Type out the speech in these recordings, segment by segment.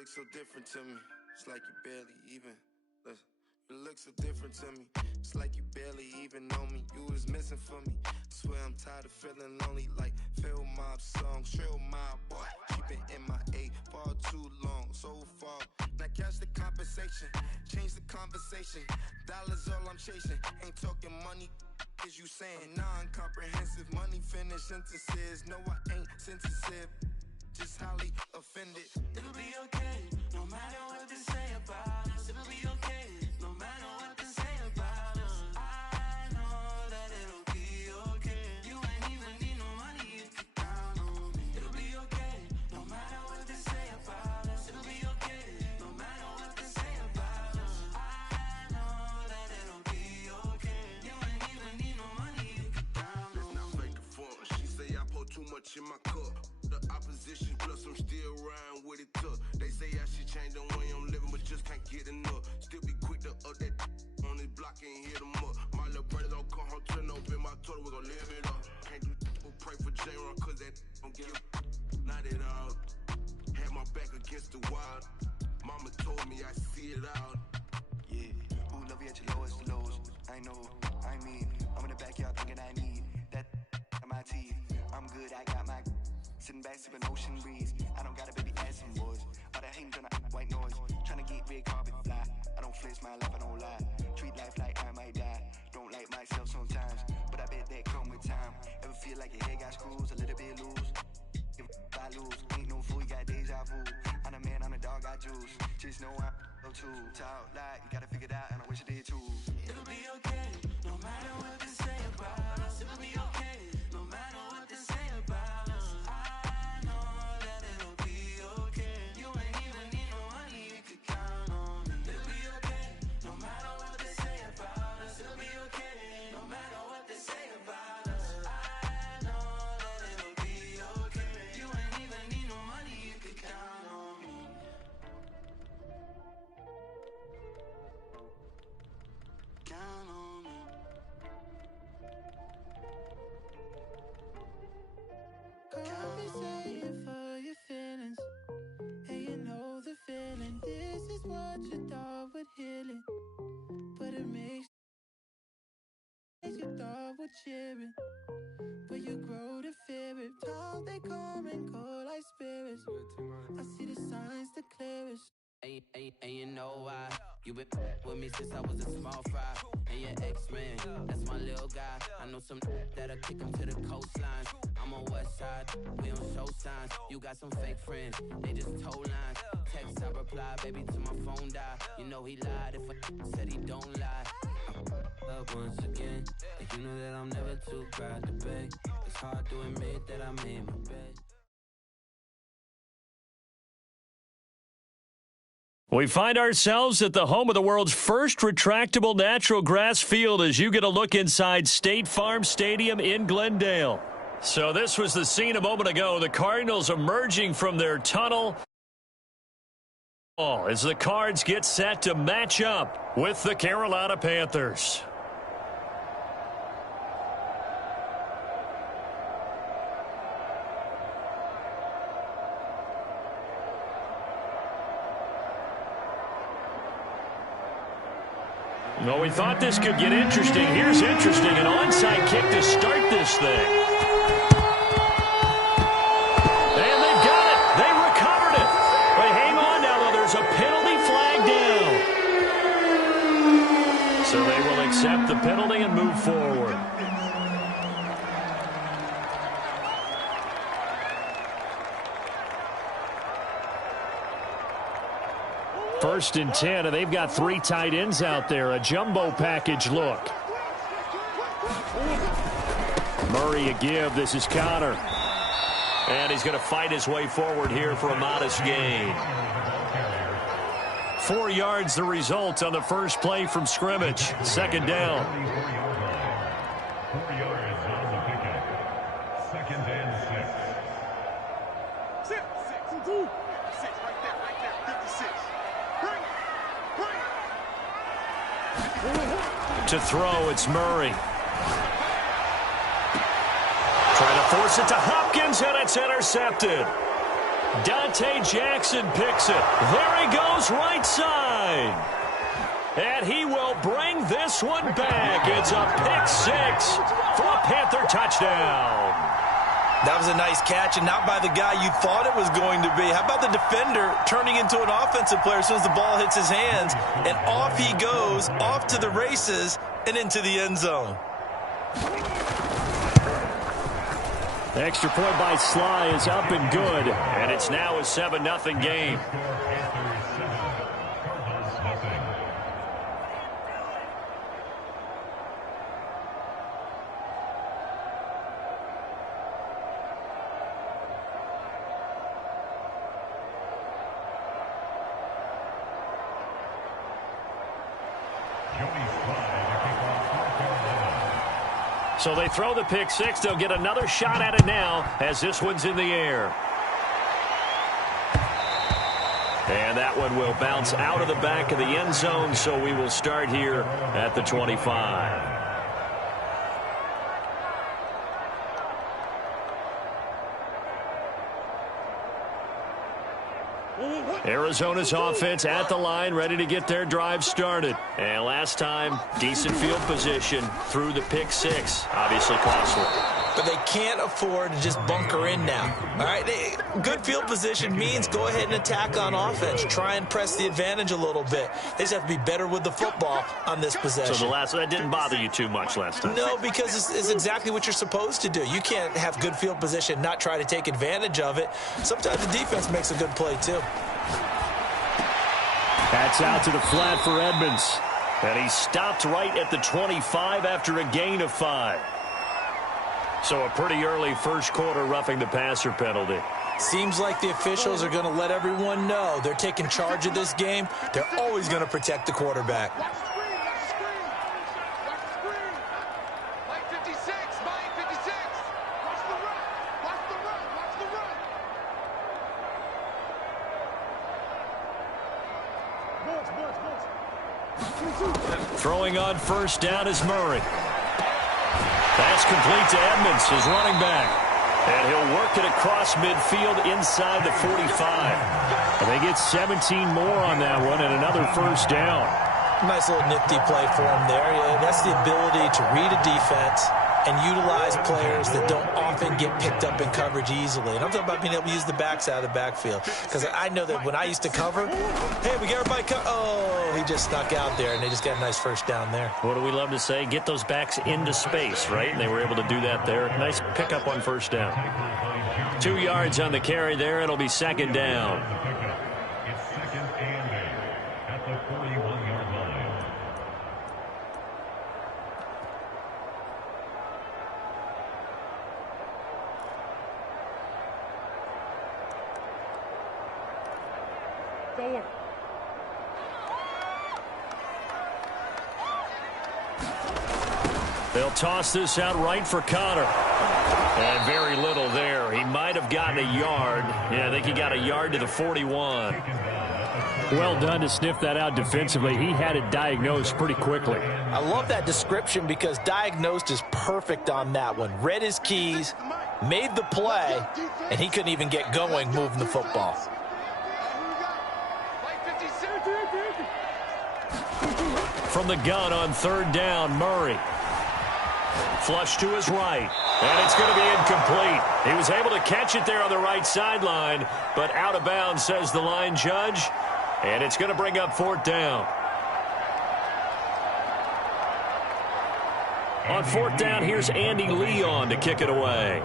look so different to me. It's like you barely even. Listen. You look so different to me. It's like you barely even know me. You was missing for me. I swear I'm tired of feeling lonely. Like Phil Mob song, Trill Mob boy. She been in my A far too long, so far. Now catch the compensation, change the conversation. Dollars all I'm chasing. Ain't talking money, is you saying non-comprehensive. Money finish sentences. No, I ain't sensitive. Just highly offended. It'll be okay, no matter what they say about us. It'll be okay, no matter what they say about us. I know that it'll be okay. You ain't even need no money, you can count on me. It'll be okay, no matter what they say about us. It'll be okay, no matter what they say about us. I know that it'll be okay. You ain't even need no money, you can count on me. Let's not fake the fun. She say I pour too much in my cup. The opposition, plus I'm still riding with it tough. They say I should change the way I'm living, but just can't get enough. Still be quick to up that on this block and hit them up. My little brother don't come home, turn over in my total, we gon' live it up. Can't do pray for J-Ron, cause that don't give not at all. Had my back against the wall. Mama told me I see it out. Yeah, who love you at your lowest lows? I know, I mean, I'm in the backyard thinking I need that on my teeth. I'm good, I got my sitting back sipping ocean breeze. I don't got a baby ass some boys. All that hating tryna white noise. Tryna get red carpet fly. I don't flex my life, I don't lie. Treat life like I might die. Don't like myself sometimes, but I bet that come with time. Ever feel like your head got screws, a little bit loose? If I lose, ain't no fool, you got deja vu. I'm a man, I'm a dog, I juice. Just know I'm no too. Talk like you gotta figure it out, and I wish I did too. It'll be okay, no matter what they say about us. It'll be okay, no matter what they say about us. I know that it'll be okay. You ain't even need no money, you can count on me. It'll be okay, no matter what they say about us. It'll be okay, no matter what they say about us. I know that it'll be okay. You ain't even need no money, you can count on me. Count on me. Compensating for your feelings, and you know the feeling. This is what you thought would heal it, but it makes you thought would cheer it. But you grow to fear it. Time they come and go like spirits. I see the signs the clearest. And you know why? You been with me since I was a small fry. And your ex-man, that's my little guy. I know some that'll kick him to the coastline. I'm on west side, we on show signs. You got some fake friends, they just told lines. Text, I reply, baby, till my phone die. You know he lied if I said he don't lie. Up once again, and you know that I'm never too proud to beg. It's hard to admit that I made my bed. We find ourselves at the home of the world's first retractable natural grass field as you get a look inside State Farm Stadium in Glendale. So this was the scene a moment ago. The Cardinals emerging from their tunnel as the Cards get set to match up with the Carolina Panthers. Well, we thought this could get interesting. Here's interesting. An onside kick to start this thing. And they've got it. They recovered it. But hang on now, though. There's a penalty flag down. So they will accept the penalty and move forward. First and 10, and they've got 3 tight ends out there. A jumbo package look. Murray a give. This is Connor. And he's going to fight his way forward here for a modest gain. 4 yards the result on the first play from scrimmage. Second down. 4 yards on the pickup. Second and 6. 6 right there, 56. To throw, it's Murray. Trying to force it to Hopkins, and it's intercepted. Dante Jackson picks it. There he goes, right side. And he will bring this one back. It's a pick six for a Panther touchdown. That was a nice catch, and not by the guy you thought it was going to be. How about the defender turning into an offensive player as soon as the ball hits his hands, and off he goes, off to the races, and into the end zone. Extra point by Sly is up and good, and it's now a 7-0 game. So they throw the pick six. They'll get another shot at it now as this one's in the air. And that one will bounce out of the back of the end zone, so we will start here at the 25. Arizona's offense at the line, ready to get their drive started. And last time, decent field position through the pick six. Obviously costly. But they can't afford to just bunker in now. All right, good field position means go ahead and attack on offense. Try and press the advantage a little bit. They just have to be better with the football on this possession. So that didn't bother you too much last time? No, because it's exactly what you're supposed to do. You can't have good field position, not try to take advantage of it. Sometimes the defense makes a good play too. That's out to the flat for Edmonds. And he stopped right at the 25 after a gain of 5. So a pretty early first quarter roughing the passer penalty. Seems like the officials are going to let everyone know they're taking charge of this game. They're always going to protect the quarterback. Watch the screen, watch the screen. Watch the screen. Mike 56, Mike 56. Watch the run, watch the run, watch the run. Throwing on first down is Murray. That's complete to Edmonds, his running back. And he'll work it across midfield inside the 45. And they get 17 more on that one and another first down. Nice little nifty play for him there. Yeah, that's the ability to read a defense and utilize players that don't often get picked up in coverage easily. And I'm talking about being able to use the backs out of the backfield. Because I know that when I used to cover, hey, we got everybody oh, he just snuck out there, and they just got a nice first down there. What do we love to say? Get those backs into space, right? And they were able to do that there. Nice pickup on first down. 2 yards on the carry there. It'll be second down. It's second and 8 at the 41-yard line. Forward. They'll toss this out right for Connor. And very little there. He might have gotten a yard. Yeah, I think he got a yard to the 41. Well done to sniff that out defensively. He had it diagnosed pretty quickly. I love that description because diagnosed is perfect on that one. Read his keys, made the play, and he couldn't even get going moving the football. From the gun on third down, Murray. Flush to his right. And it's going to be incomplete. He was able to catch it there on the right sideline, but out of bounds, says the line judge. And it's going to bring up fourth down. On fourth down, here's Andy Leon to kick it away.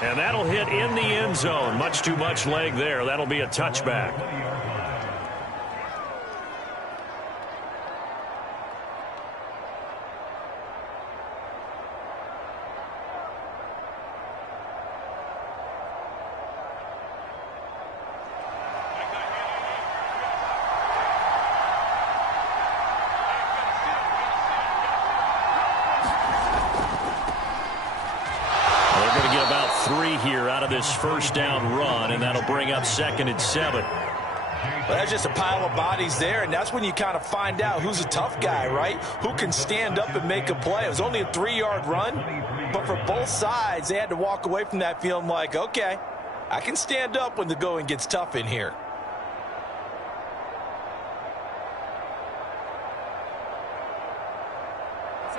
And that'll hit in the end zone. Much too much leg there. That'll be a touchback. This first down run, and that'll bring up second and 7. Well, that's just a pile of bodies there, and that's when you kind of find out who's a tough guy, right? Who can stand up and make a play. It was only a 3-yard run, but for both sides, they had to walk away from that feeling like, okay, I can stand up when the going gets tough in here.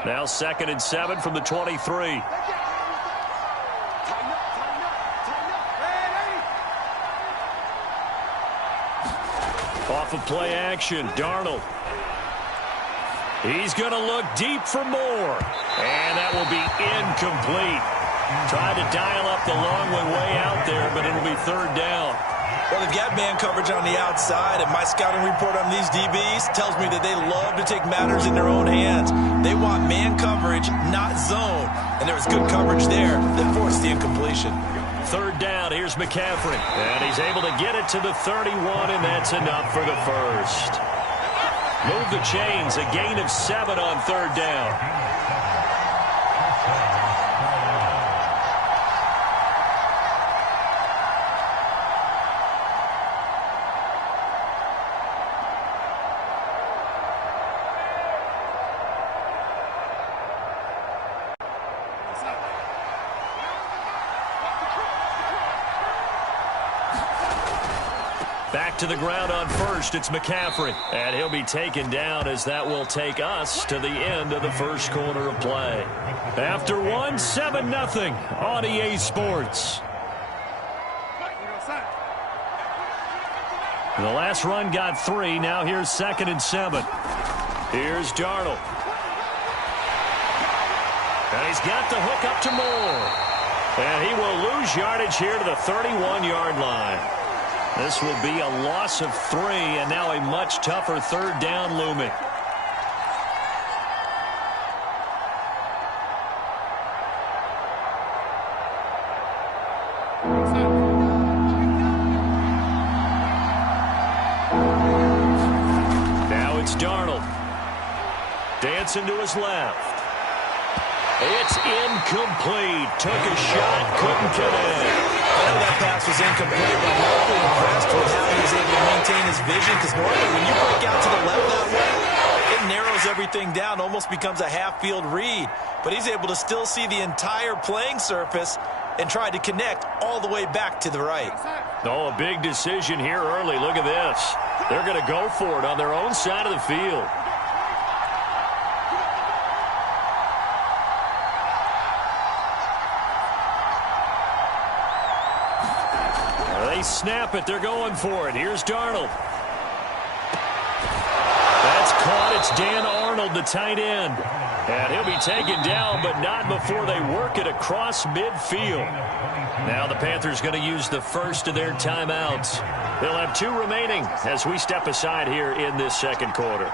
Now 2nd and 7 from the 23. Off of play action, Darnold. He's going to look deep for more. And that will be incomplete. Tried to dial up the long one way out there, but it'll be 3rd down. Well, they've got man coverage on the outside, and my scouting report on these DBs tells me that they love to take matters in their own hands. They want man coverage, not zone. And there was good coverage there that forced the incompletion. 3rd down, here's McCaffrey. And he's able to get it to the 31, and that's enough for the first. Move the chains, a gain of 7 on 3rd down. Back to the ground on 1st, it's McCaffrey. And he'll be taken down as that will take us to the end of the 1st quarter of play. After 1, 7-0 on EA Sports. The last run got 3. Now here's 2nd and 7. Here's Darnold. And he's got the hook up to Moore. And he will lose yardage here to the 31-yard line. This will be a loss of 3, and now a much tougher 3rd down looming. Now it's Darnold. Dancing to his left. It's incomplete. Took a shot, couldn't connect. I know that pass was incomplete, but I'm really impressed with how he was able to maintain his vision, because normally when you break out to the left that way, it narrows everything down, almost becomes a half-field read. But he's able to still see the entire playing surface and try to connect all the way back to the right. Oh, a big decision here early. Look at this. They're going to go for it on their own side of the field. They snap it. They're going for it. Here's Darnold. That's caught. It's Dan Arnold, the tight end. And he'll be taken down, but not before they work it across midfield. Now the Panthers going to use the first of their timeouts. They'll have 2 remaining as we step aside here in this 2nd quarter.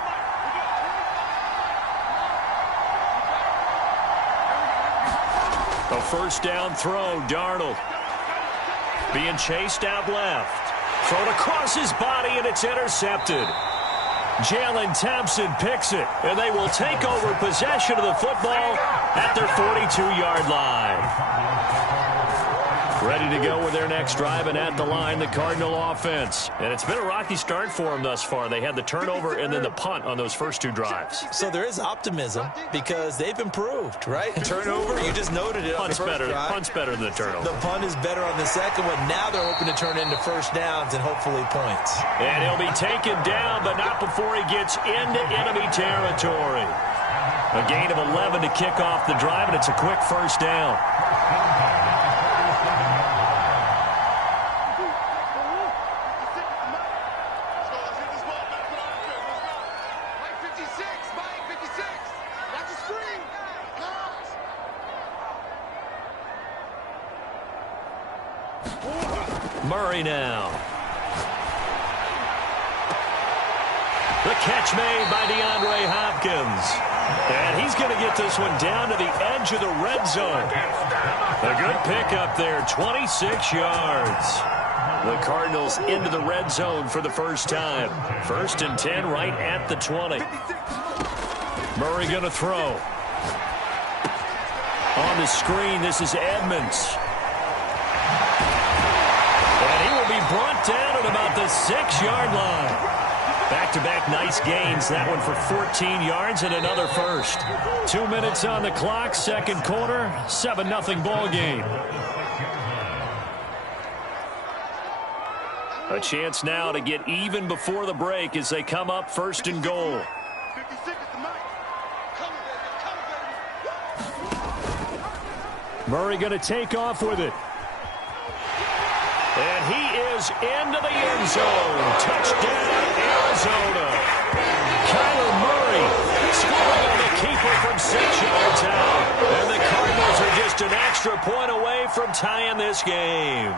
A 1st down throw, Darnold. Being chased out left. Thrown across his body, and it's intercepted. Jalen Thompson picks it, and they will take over possession of the football at their 42-yard line. Ready to go with their next drive, and at the line, the Cardinal offense. And it's been a rocky start for them thus far. They had the turnover and then the punt on those first 2 drives. So there is optimism because they've improved, right? Turnover, you just noted it on the first drive. Punt's better than the turnover. The punt is better on the second one. Now they're hoping to turn into 1st downs and hopefully points. And he'll be taken down, but not before he gets into enemy territory. A gain of 11 to kick off the drive, and it's a quick 1st down. Murray now. The catch made by DeAndre Hopkins. And he's going to get this one down to the edge of the red zone. A good pickup there, 26 yards. The Cardinals into the red zone for the first time. 1st and 10 right at the 20. Murray going to throw. On the screen, this is Edmonds. And he will be brought down at about at the 6-yard line. Back-to-back nice gains. That one for 14 yards and another first. 2 minutes on the clock, second quarter, 7-0 ball game. A chance now to get even before the break as they come up first and goal. Murray going to take off with it. And he is into the end zone. Touchdown, Arizona. Kyler Murray scoring on the keeper from 6 yards out. And the Cardinals are just an extra point away from tying this game.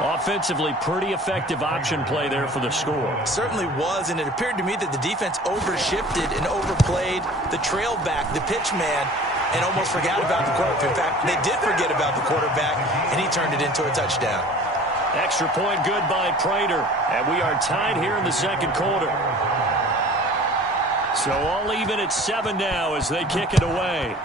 Offensively, pretty effective option play there for the score. Certainly was, and it appeared to me that the defense overshifted and overplayed the trail back, the pitch man, and almost forgot about the quarterback. In fact, they did forget about the quarterback, and he turned it into a touchdown. Extra point good by Prater, and we are tied here in the second quarter. So all even at 7 now as they kick it away.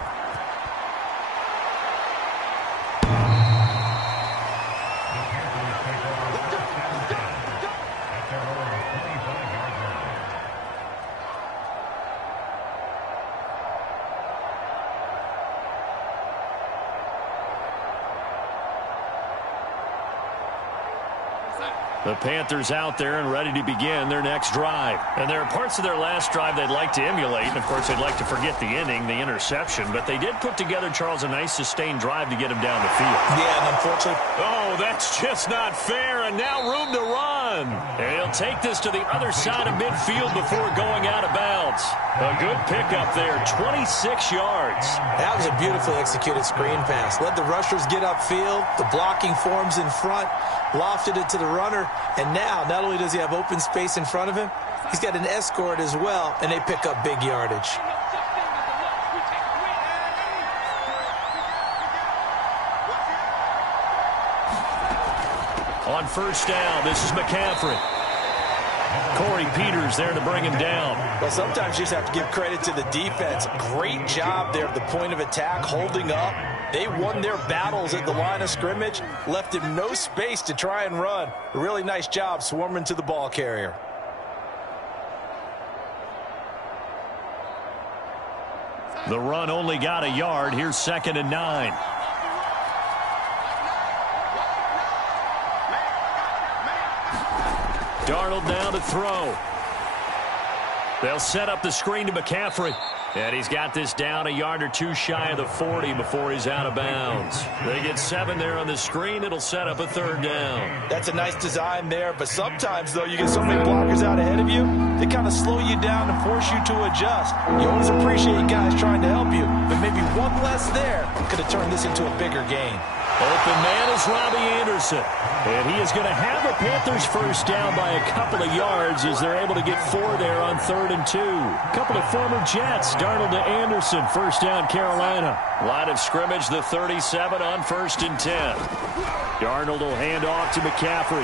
The Panthers out there and ready to begin their next drive. And there are parts of their last drive they'd like to emulate. And, of course, they'd like to forget the inning, the interception. But they did put together, Charles, a nice sustained drive to get him down the field. Yeah, and unfortunately. Oh, that's just not fair. And now room to run. And he'll take this to the other side of midfield before going out of bounds. A good pickup there, 26 yards. That was a beautifully executed screen pass. Let the rushers get upfield. The blocking forms in front. Lofted it to the runner. And now, not only does he have open space in front of him, he's got an escort as well, and they pick up big yardage. On first down, this is McCaffrey. Corey Peters there to bring him down. Well, sometimes you just have to give credit to the defense. Great job there at the point of attack, holding up. They won their battles at the line of scrimmage, left him no space to try and run. A really nice job swarming to the ball carrier. The run only got a yard. Here's 2nd and 9. Darnold now to throw. They'll set up the screen to McCaffrey. And he's got this down a yard or two shy of the 40 before he's out of bounds. They get 7 there on the screen. It'll set up a 3rd down. That's a nice design there. But sometimes, though, you get so many blockers out ahead of you, they kind of slow you down and force you to adjust. You always appreciate guys trying to help you. But maybe one less there could have turned this into a bigger game. Open man is Robbie Anderson. And he is going to have the Panthers first down by a couple of yards as they're able to get 4 there on 3rd and 2. A couple of former Jets. Darnold to Anderson. First down, Carolina. Line of scrimmage, the 37 on 1st and 10. Darnold will hand off to McCaffrey.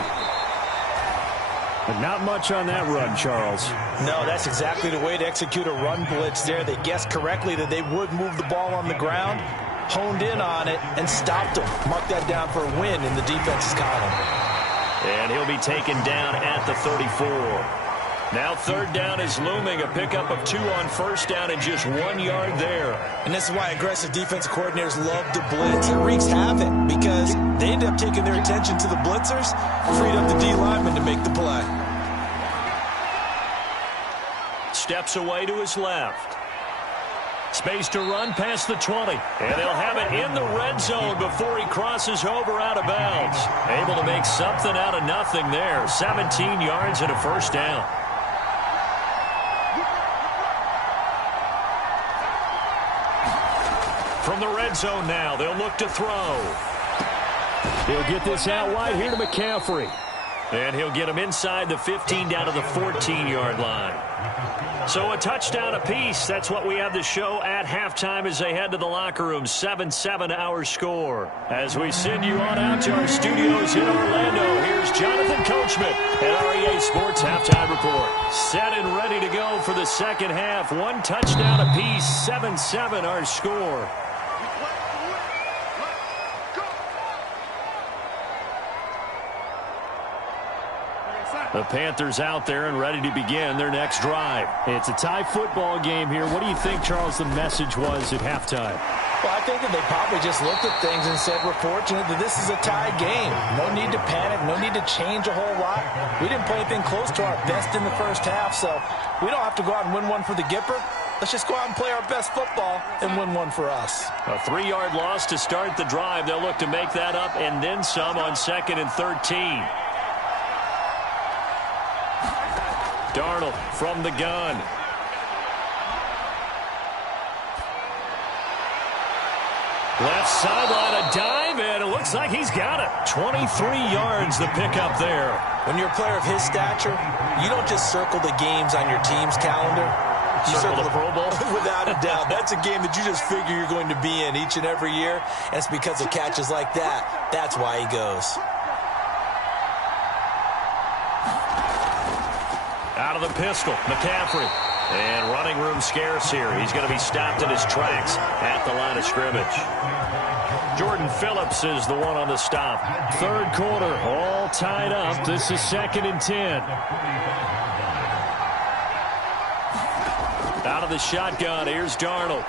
But not much on that run, Charles. No, that's exactly the way to execute a run blitz there. They guessed correctly that they would move the ball on the ground, honed in on it, and stopped them. Mark that down for a win in the defense's column. And he'll be taken down at the 34. Now 3rd down is looming. A pickup of 2 on first down and just 1 yard there. And this is why aggressive defensive coordinators love to blitz. It wreaks havoc because they end up taking their attention to the blitzers, freed up the D lineman to make the play. Steps away to his left. Space to run past the 20. And they'll have it in the red zone before he crosses over out of bounds. Able to make something out of nothing there. 17 yards and a first down. From the red zone now, they'll look to throw. He'll get this out wide here to McCaffrey. And he'll get him inside the 15 down to the 14-yard line. So a touchdown apiece. That's what we have to show at halftime as they head to the locker room. 7-7 our score. As we send you on out to our studios in Orlando, here's Jonathan Coachman at REA Sports Halftime Report. Set and ready to go for the second half. 1 touchdown apiece. 7-7 our score. The Panthers out there and ready to begin their next drive. It's a tie football game here. What do you think, Charles, the message was at halftime? Well, I think that they probably just looked at things and said, we're fortunate that this is a tie game. No need to panic, no need to change a whole lot. We didn't play anything close to our best in the first half, so we don't have to go out and win one for the Gipper. Let's just go out and play our best football and win one for us. A 3-yard loss to start the drive. They'll look to make that up and then some on 2nd and 13. Darnold from the gun. Left sideline, a dive, and it looks like he's got it. 23 yards the pickup there. When you're a player of his stature, you don't just circle the games on your team's calendar. You circle the Pro Bowl? Without a doubt. That's a game that you just figure you're going to be in each and every year, and it's because of catches like that. That's why he goes. Out of the pistol, McCaffrey. And running room scarce here. He's going to be stopped in his tracks at the line of scrimmage. Jordan Phillips is the one on the stop. Third quarter, all tied up. This is 2nd and 10. Out of the shotgun, here's Darnold.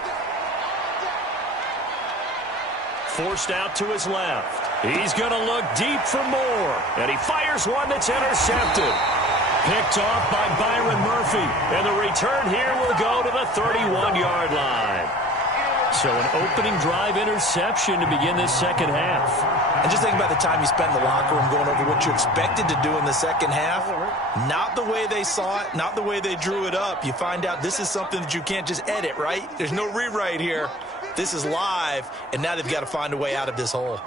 Forced out to his left. He's going to look deep for more. And he fires one that's intercepted. Picked off by Byron Murphy. And the return here will go to the 31-yard line. So an opening drive interception to begin this second half. And just think about the time you spent in the locker room going over what you expected to do in the second half. Not the way they saw it, not the way they drew it up. You find out this is something that you can't just edit, right? There's no rewrite here. This is live, and now they've got to find a way out of this hole.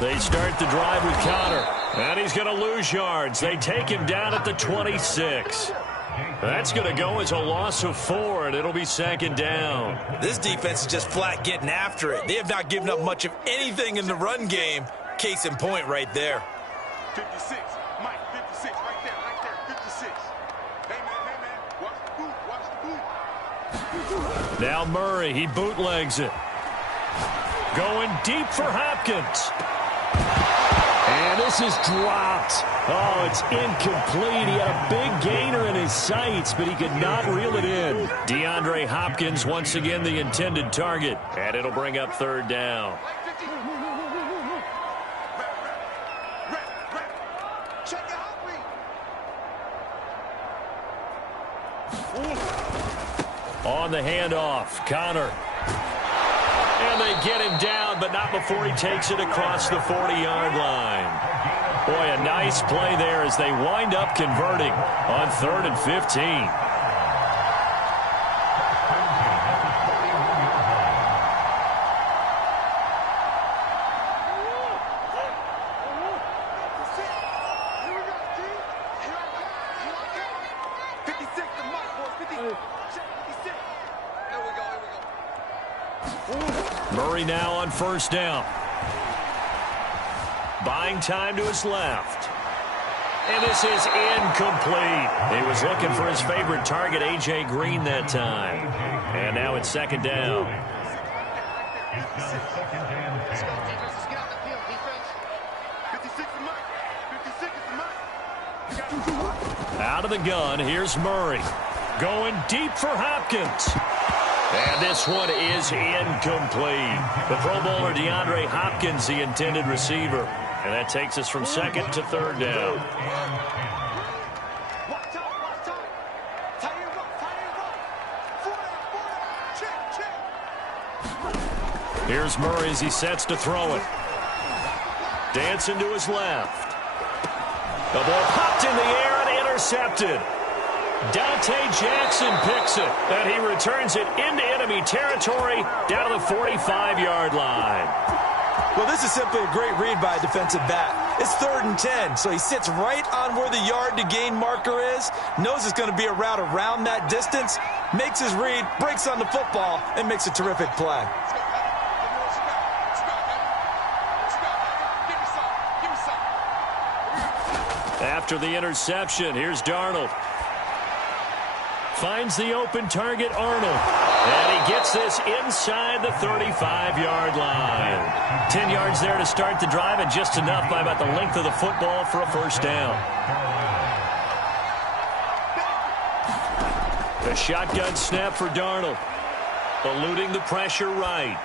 They start the drive with Connor. And he's going to lose yards. They take him down at the 26. That's going to go as a loss of 4, and it'll be 2nd down. This defense is just flat getting after it. They have not given up much of anything in the run game. Case in point right there. 56, Mike, 56, right there, 56. Hey, man, watch the boot. Now Murray, he bootlegs it. Going deep for Hopkins. And this is dropped. Oh, it's incomplete. He had a big gainer in his sights, but he could not reel it in. DeAndre Hopkins, once again, the intended target. And it'll bring up 3rd down. On the handoff, Connor. And they get him down, but not before he takes it across the 40-yard line. Boy, a nice play there as they wind up converting on 3rd and 15. Murray now on 1st down. Buying time to his left. And this is incomplete. He was looking for his favorite target, A.J. Green, that time. And now it's 2nd down. Out of the gun, here's Murray. Going deep for Hopkins. And this one is incomplete. The Pro Bowler DeAndre Hopkins, the intended receiver. And that takes us from 2nd to 3rd down. Here's Murray as he sets to throw it. Dancing to his left. The ball popped in the air and intercepted. Dante Jackson picks it, and he returns it into enemy territory down to the 45-yard line. Well, this is simply a great read by a defensive back. It's 3rd and 10, so he sits right on where the yard-to-gain marker is, knows it's going to be a route around that distance, makes his read, breaks on the football, and makes a terrific play. After the interception, here's Darnold. Finds the open target, Arnold. And he gets this inside the 35-yard line. 10 yards there to start the drive, and just enough by about the length of the football for a first down. A shotgun snap for Darnold. Eluding the pressure right.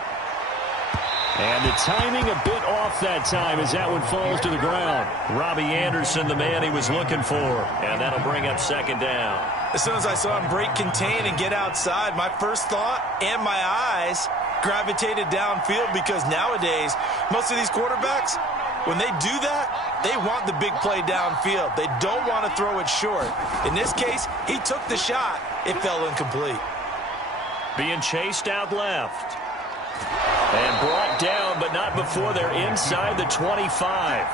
And the timing a bit off that time as that one falls to the ground. Robbie Anderson, the man he was looking for. And that'll bring up second down. As soon as I saw him break contain and get outside, my first thought and my eyes gravitated downfield, because nowadays, most of these quarterbacks, when they do that, they want the big play downfield. They don't want to throw it short. In this case, he took the shot. It fell incomplete. Being chased out left. And brought down, but not before they're inside the 25.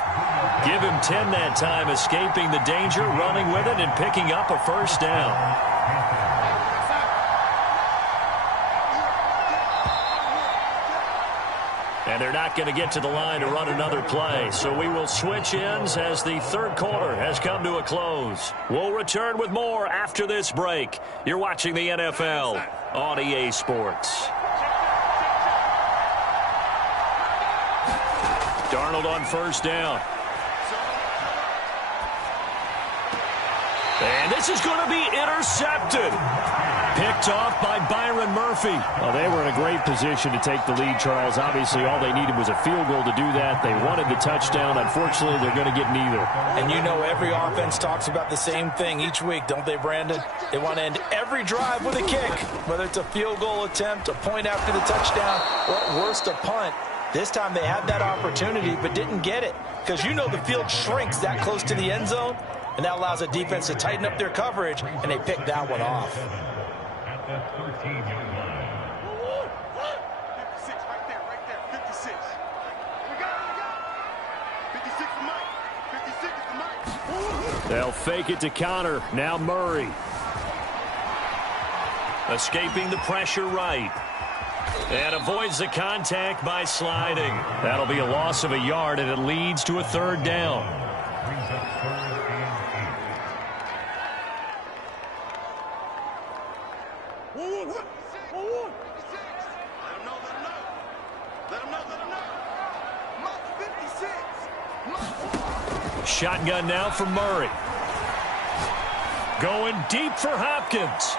Give him 10 that time, escaping the danger, running with it, and picking up a first down. And they're not going to get to the line to run another play, so we will switch ends as the third quarter has come to a close. We'll return with more after this break. You're watching the NFL on EA Sports. Darnold on first down. And this is going to be intercepted. Picked off by Byron Murphy. Well, they were in a great position to take the lead, Charles. Obviously, all they needed was a field goal to do that. They wanted the touchdown. Unfortunately, they're going to get neither. And you know every offense talks about the same thing each week, don't they, Brandon? They want to end every drive with a kick, whether it's a field goal attempt, a point after the touchdown, or at worst, a punt. This time they had that opportunity but didn't get it, because you know the field shrinks that close to the end zone, and that allows the defense to tighten up their coverage, and they picked that one off. At the 13-yard line. 56 right there, 56. We got it. 56 is Mike. 56 is the Mike. They'll fake it to Connor. Now Murray. Escaping the pressure right. And avoids the contact by sliding. That'll be a loss of a yard, and it leads to a third down. Brings up 3rd and 8. Shotgun now for Murray. Going deep for Hopkins.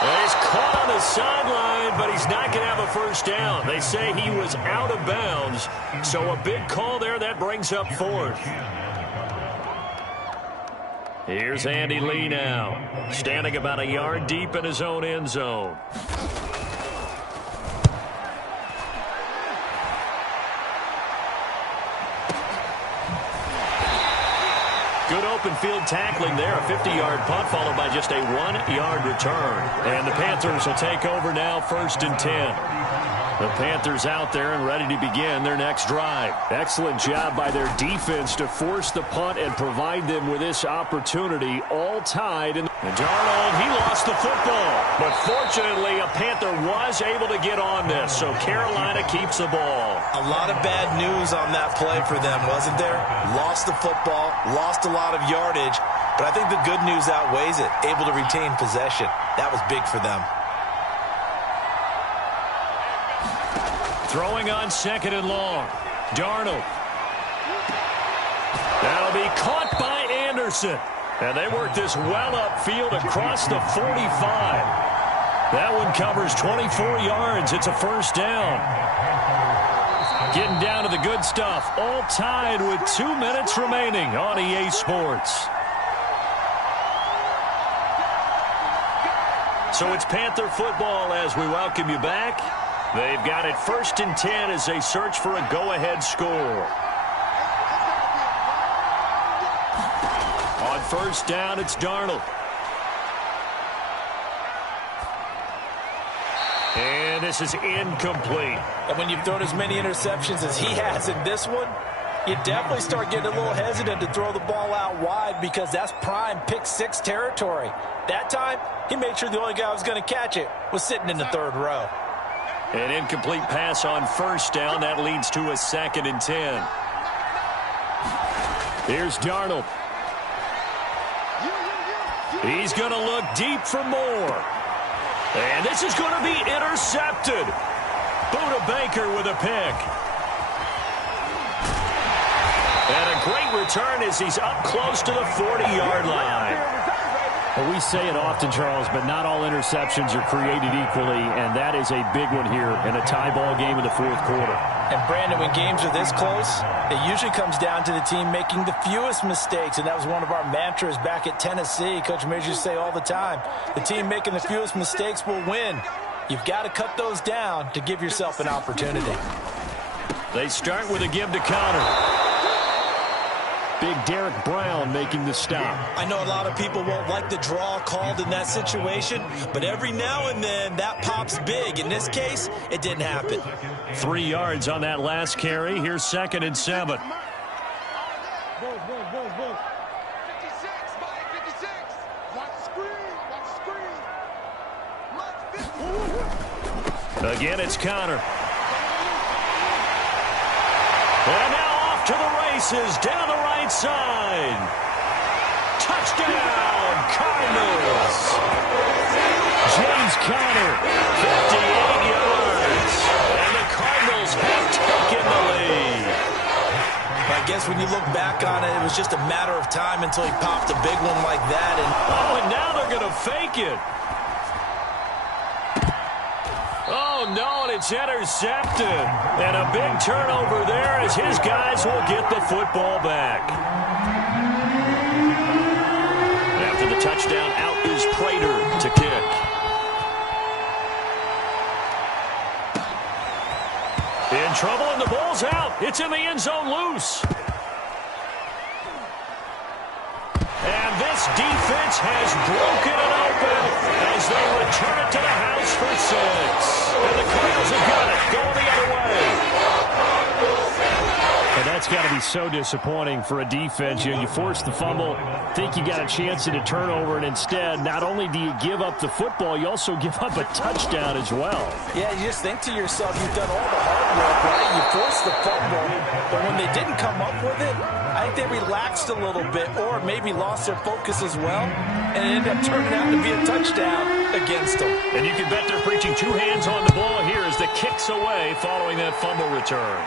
Well, he's caught on the sideline, but he's not going to have a first down. They say he was out of bounds, so a big call there. That brings up fourth. Here's Andy Lee now, standing about a yard deep in his own end zone. Good open field tackling there. A 50-yard punt followed by just a 1-yard return. And the Panthers will take over now, 1st and 10. The Panthers out there and ready to begin their next drive. Excellent job by their defense to force the punt and provide them with this opportunity, all tied. And Darnold, he lost the football. But fortunately, a Panther was able to get on this, so Carolina keeps the ball. A lot of bad news on that play for them, wasn't there? Lost the football, lost a lot of yardage, but I think the good news outweighs it. Able to retain possession. That was big for them. Throwing on 2nd and long. Darnold. That'll be caught by Anderson. And they work this well upfield across the 45. That one covers 24 yards. It's a first down. Getting down to the good stuff. All tied with 2 minutes remaining on EA Sports. So it's Panther football as we welcome you back. They've got it 1st and 10 as they search for a go-ahead score. On 1st down, it's Darnold. And this is incomplete. And when you've thrown as many interceptions as he has in this one, you definitely start getting a little hesitant to throw the ball out wide, because that's prime pick 6 territory. That time, he made sure the only guy who was going to catch it was sitting in the 3rd row. An incomplete pass on 1st down. That leads to a 2nd and 10. Here's Darnold. He's going to look deep for more. And this is going to be intercepted. Buda Baker with a pick. And a great return as he's up close to the 40-yard line. Well, we say it often, Charles, but not all interceptions are created equally, and that is a big one here in a tie ball game in the fourth quarter. And, Brandon, when games are this close, it usually comes down to the team making the fewest mistakes, and that was one of our mantras back at Tennessee. Coach Majors used to say all the time, the team making the fewest mistakes will win. You've got to cut those down to give yourself an opportunity. They start with a give to Connor. Big Derek Brown making the stop. I know a lot of people won't like the draw called in that situation, but every now and then that pops big. In this case, it didn't happen. 3 yards on that last carry. Here's 2nd and 7. 56, Mike, 56. Watch the screen. Again, it's Connor. And now off to the races, down the right side. Touchdown, Cardinals. James Conner, 58 yards. And the Cardinals have taken the lead. I guess when you look back on it, it was just a matter of time until he popped a big one like that. And now they're going to fake it. Oh, no, and it's intercepted. And a big turnover there as his guys will get the football back. After the touchdown, out is Prater to kick. In trouble, and the ball's out. It's in the end zone loose. And this defense has broken it open as they return it to the house for 6. And the Cardinals have got it, going the other way. And that's got to be so disappointing for a defense. You force the fumble, think you got a chance at a turnover, and instead, not only do you give up the football, you also give up a touchdown as well. Yeah, you just think to yourself, you've done all the hard work, right? You forced the fumble, but when they didn't come up with it, I think they relaxed a little bit or maybe lost their focus as well, and it ended up turning out to be a touchdown against them. And you can bet they're preaching 2 hands on the ball here as the kick's away following that fumble return.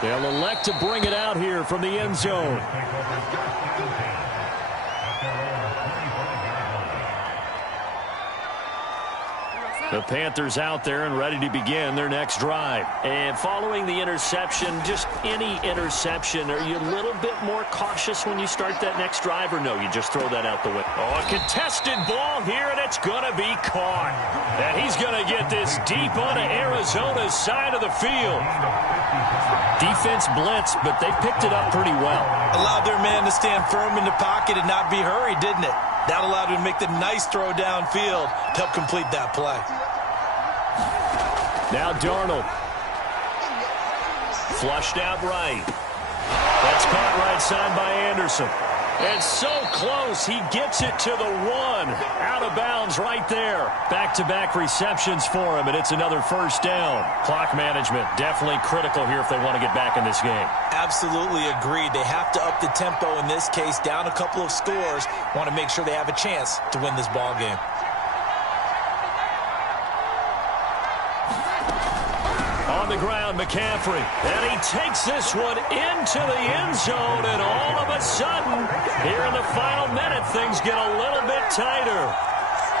They'll elect to bring it out here from the end zone. The Panthers out there and ready to begin their next drive. And following the interception, just any interception, are you a little bit more cautious when you start that next drive, or no, you just throw that out the window? Oh, a contested ball here, and it's going to be caught. And he's going to get this deep onto Arizona's side of the field. Defense blitzed, but they picked it up pretty well. Allowed their man to stand firm in the pocket and not be hurried, didn't it? That allowed him to make the nice throw downfield to help complete that play. Now Darnold. Flushed out right. That's caught right side by Anderson. And so close, he gets it to the 1. Out of bounds right there. Back-to-back receptions for him, and it's another first down. Clock management definitely critical here if they want to get back in this game. Absolutely agreed. They have to up the tempo in this case, down a couple of scores. Want to make sure they have a chance to win this ball game. On the ground, McCaffrey. And he takes this one into the end zone. And all of a sudden, here in the final minute, things get a little bit tighter.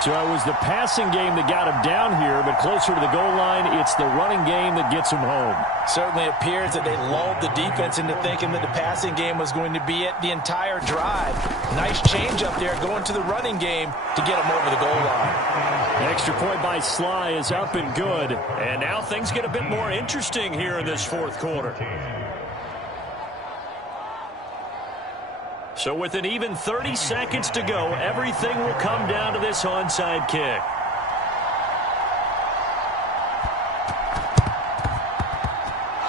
So it was the passing game that got him down here, but closer to the goal line, it's the running game that gets him home. Certainly appears that they lulled the defense into thinking that the passing game was going to be it the entire drive. Nice change up there going to the running game to get him over the goal line. Extra point by Sly is up and good. And now things get a bit more interesting here in this fourth quarter. So with an even 30 seconds to go, everything will come down to this onside kick.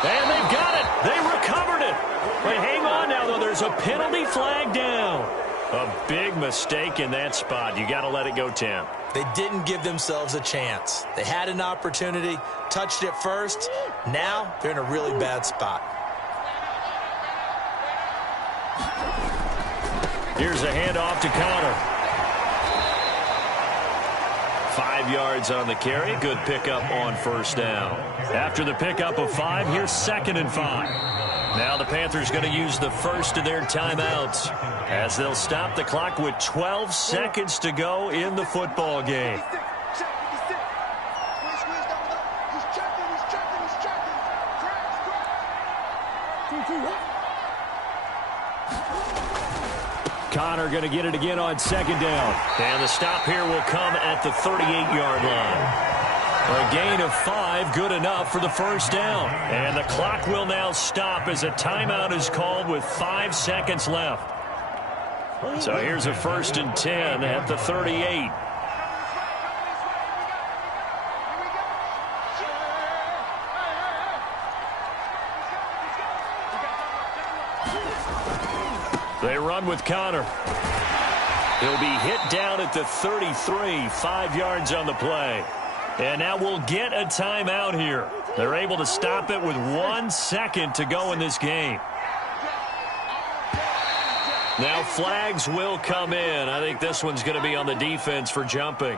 And they've got it. They recovered it. But hang on now, though. There's a penalty flag down. A big mistake in that spot. You got to let it go, Tim. They didn't give themselves a chance. They had an opportunity, touched it first. Now they're in a really bad spot. Here's a handoff to Connor. 5 yards on the carry. Good pickup on first down. After the pickup of 5, here's 2nd and 5. Now the Panthers going to use the first of their timeouts as they'll stop the clock with 12 seconds to go in the football game. Connor going to get it again on second down. And the stop here will come at the 38-yard line. A gain of 5, good enough for the first down. And the clock will now stop as a timeout is called with 5 seconds left. So here's a 1st and 10 at the 38. They run with Connor. He'll be hit down at the 33, 5 yards on the play. And now we'll get a timeout here. They're able to stop it with 1 second to go in this game. Now flags will come in. I think this one's going to be on the defense for jumping.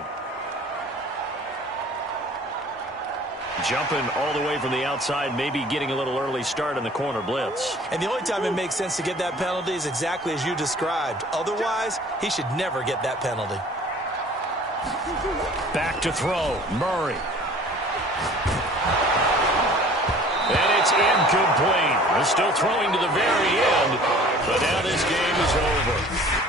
Jumping all the way from the outside, maybe getting a little early start on the corner blitz. And the only time it makes sense to get that penalty is exactly as you described. Otherwise, he should never get that penalty. Back to throw, Murray. And it's incomplete. They're still throwing to the very end, but now this game is over.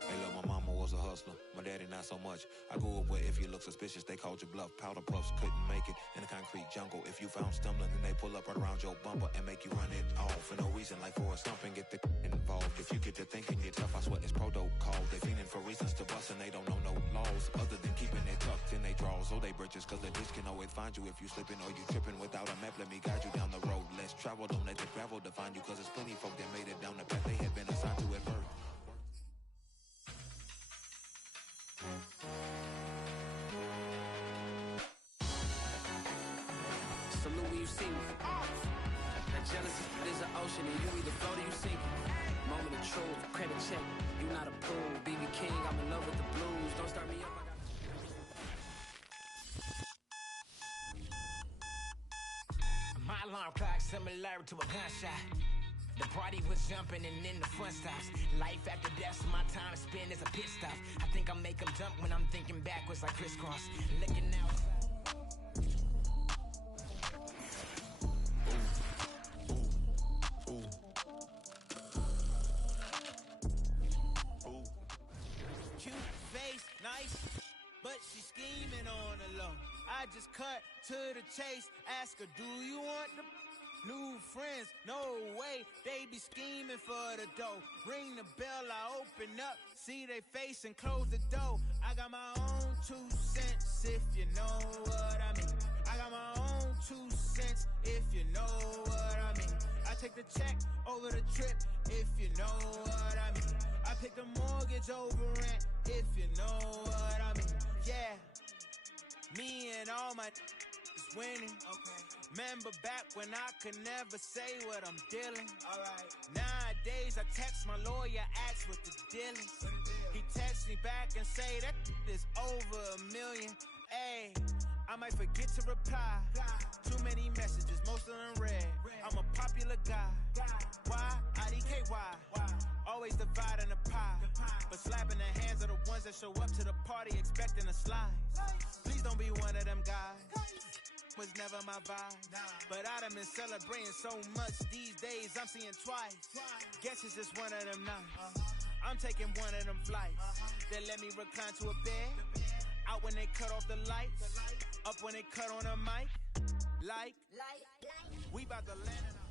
Hey, look, my mama was a hustler. My daddy not so much. I grew up where if you look suspicious, they called you bluff. Powder puffs couldn't make it in the concrete jungle. If you found stumbling, then they pull up right around your bumper and make you run it off for no reason, like for a stump and get the involved. If you get to thinking you're tough, I swear it's protocol. They fiending for reasons to bust and they don't know no laws other than keeping it tucked in they drawers or they britches. Cause the bitch can always find you if you slipping or you tripping without a map. Let me guide you down the road. Less travel, don't let the gravel define you. Cause there's plenty folk that made it down the path they had been assigned to at birth. Salute when you see me. That jealousy is an ocean and you either float or you sink. Moment of truth, credit check. You not approved. BB King, I'm in love with the blues. Don't start me up. My alarm clock similar to a gunshot. The party was jumping and then the fun stops. Life after death, so my time to spend is a pit stop. I think I make them jump when I'm thinking backwards like crisscross. Looking out. Cute face, nice, but she scheming on the low. I just cut to the chase, ask her, do you want the new friends? No way, they be scheming for the dough. Ring the bell, I open up, see they face and close the door. I got my own 2 cents, if you know what I mean. I got my own 2 cents, if you know what I mean. I take the check over the trip, if you know what I mean. I pick the mortgage over rent, if you know what I mean. Yeah, me and all my is winning. Okay. Remember back when I could never say what I'm dealing. Alright. Nowadays I text my lawyer, ask what the deal is. He texts me back and say that is over $1 million. Ayy, I might forget to reply. Too many messages, most of them read. I'm a popular guy. Why? IDKY. Always dividing the pie, but slapping the hands of the ones that show up to the party expecting a slide. Please don't be one of them guys. Was never my vibe, but I done been celebrating so much these days I'm seeing twice. Guess it's just one of them nights. I'm taking one of them flights that let me recline to a bed. Out when they cut off the lights, up when they cut on a mic. Like we about to land in a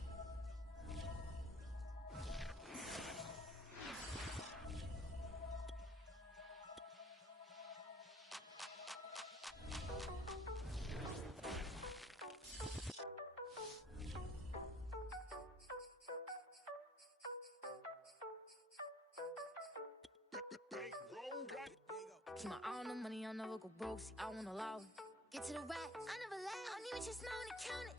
Keep my eye on the money, I'll never go broke. See, I won't allow it. Get to the rack, I never lie. I don't even just smile when I count it.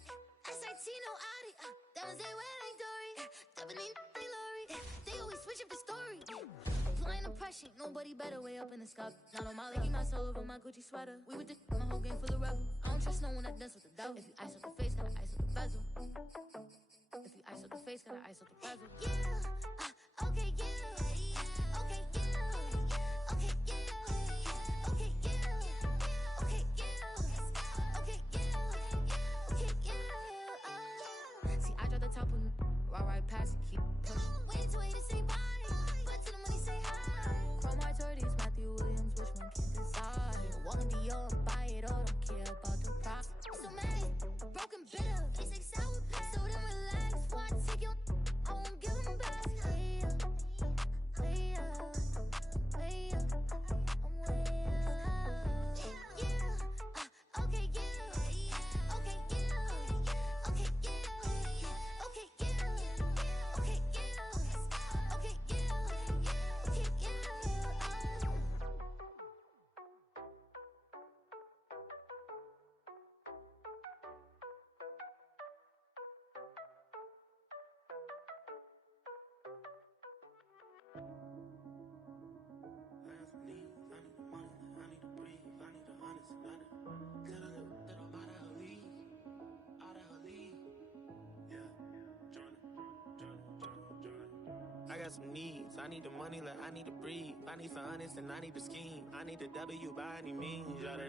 SIT, no audit. Diamonds, they wear like Dory. Dubbing ain't they Lori. They always switch up the story. Applying the pressure, nobody better way up in the sky. Not on my leg, my soul over my Gucci sweater. We with the my whole game full of rebel. I don't trust no one that dance with the devil. If you ice up the face, gotta ice up the bezel. If you ice up the face, gotta ice up the bezel. Yeah, okay, yeah. Okay, yeah. Okay, yeah. Okay, yeah. Okay, yeah. Okay, yeah. Okay, yeah. See, I drop the top on right past it, keep pushing. Wait to say bye, but to the money say hi. Chrome Hearts or these Matthew Williams, which one can decide? Walking Dior, buy it all, don't care about the profit. So mad, broken bitter, it's like sour patch. So then relax, watch, take your, I won't give them back. Way up, way up, way up, I'm way up. Yeah, okay, yeah, okay, yeah, okay, yeah, okay, yeah, okay, yeah, okay, yeah, okay, yeah. I got some needs. I need the money like I need to breathe. I need some honest and I need to scheme. I need the W by any means. Yada,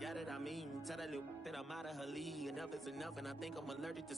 yada, yada, I mean. Tell that little that I'm out of her league. Enough is enough and I think I'm allergic to